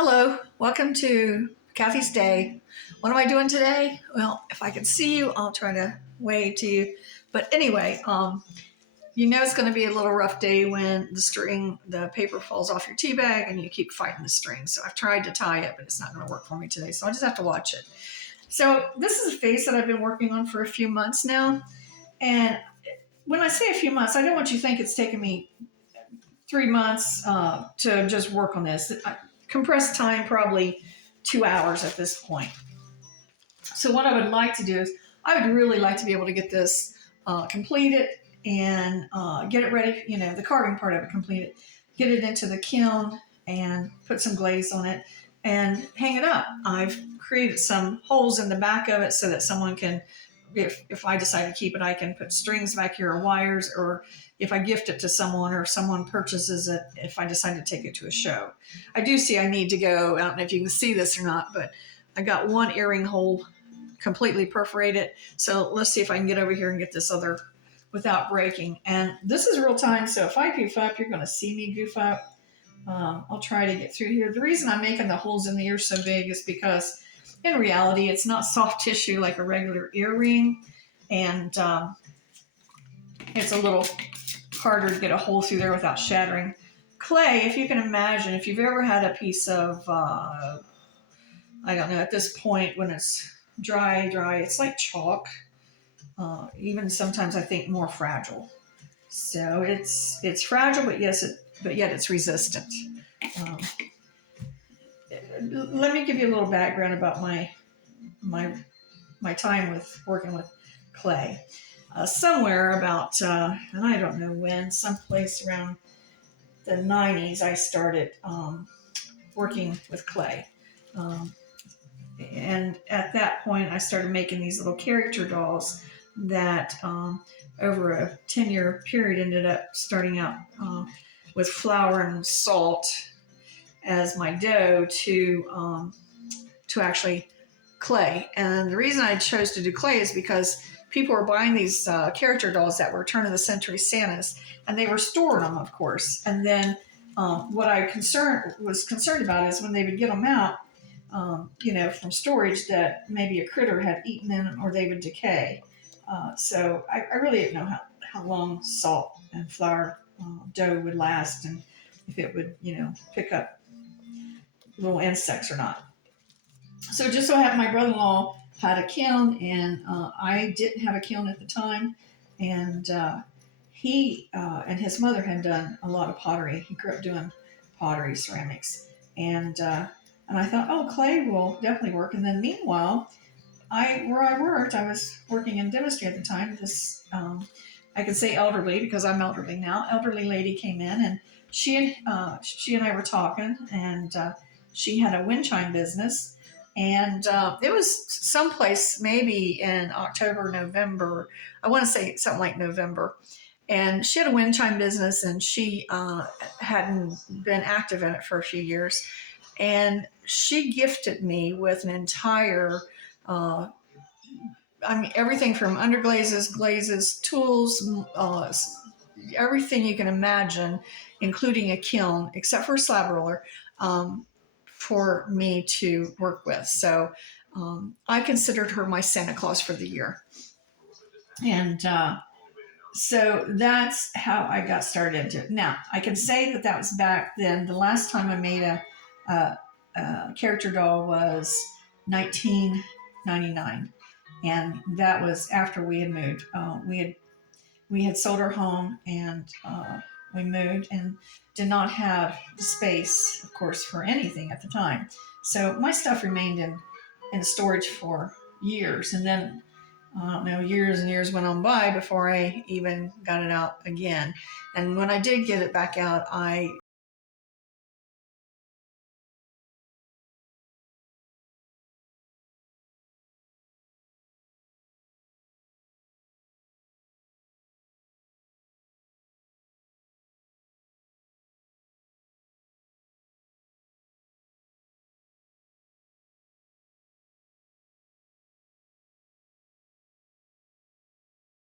Hello, welcome to Kathy's Day. What am I doing today? Well, if I can see you, I'll try to wave to you. But anyway, you know it's going to be a little rough day when the paper falls off your tea bag and you keep fighting the string. So I've tried to tie it, but it's not going to work for me today. So I'll just have to watch it. So this is a face that I've been working on for a few months now. And when I say a few months, I don't want you to think it's taken me 3 months to just work on this. Compressed time, probably 2 hours at this point. So what I would like to do is I would really like to be able to get this completed and get it ready, the carving part of it completed, get it into the kiln and put some glaze on it and hang it up. I've created some holes in the back of it so that someone can, if I decide to keep it, I can put strings back here or wires, or if I gift it to someone or someone purchases it, if I decide to take it to a show. I do see I need to go, I don't know if you can see this or not, but I got one earring hole completely perforated. So let's see if I can get over here and get this other without breaking. And this is real time, so if I goof up, you're going to see me goof up. I'll try to get through here. The reason I'm making the holes in the ear so big is because in reality, it's not soft tissue like a regular earring, and it's a little harder to get a hole through there without shattering. Clay, if you can imagine, if you've ever had a piece of, I don't know, at this point when it's dry, it's like chalk. Even sometimes I think more fragile. So it's fragile, but yet it's resistant. Let me give you a little background about my time with working with clay. Somewhere about, and I don't know when, someplace around the 90s, I started working with clay. And at that point, I started making these little character dolls that over a 10-year period ended up starting out with flour and salt as my dough to actually clay. And the reason I chose to do clay is because people were buying these character dolls that were turn of the century Santas, and they were storing them, of course. And then what I was concerned about is when they would get them out, from storage, that maybe a critter had eaten them or they would decay. So I really didn't know how long salt and flour dough would last, and if it would, pick up little insects or not. So just so happened my brother-in-law had a kiln, and I didn't have a kiln at the time, and he and his mother had done a lot of pottery. He grew up doing pottery, ceramics, and I thought, oh, clay will definitely work. And then meanwhile, where I worked, I was working in dentistry at the time. This I could say elderly because I'm elderly now. Elderly lady came in, and she and I were talking, and she had a wind chime business. And it was someplace maybe in October, November. I want to say something like November. And she had a wind chime business, and she hadn't been active in it for a few years. And she gifted me with an entire, everything from underglazes, glazes, tools, everything you can imagine, including a kiln, except for a slab roller, for me to work with. So I considered her my Santa Claus for the year. And so that's how I got started into it. Now, I can say that was back then. The last time I made a character doll was 1999. And that was after we had moved. We had sold our home, and we moved and did not have the space, of course, for anything at the time. So my stuff remained in storage for years. And then, I don't know, years and years went on by before I even got it out again. And when I did get it back out, I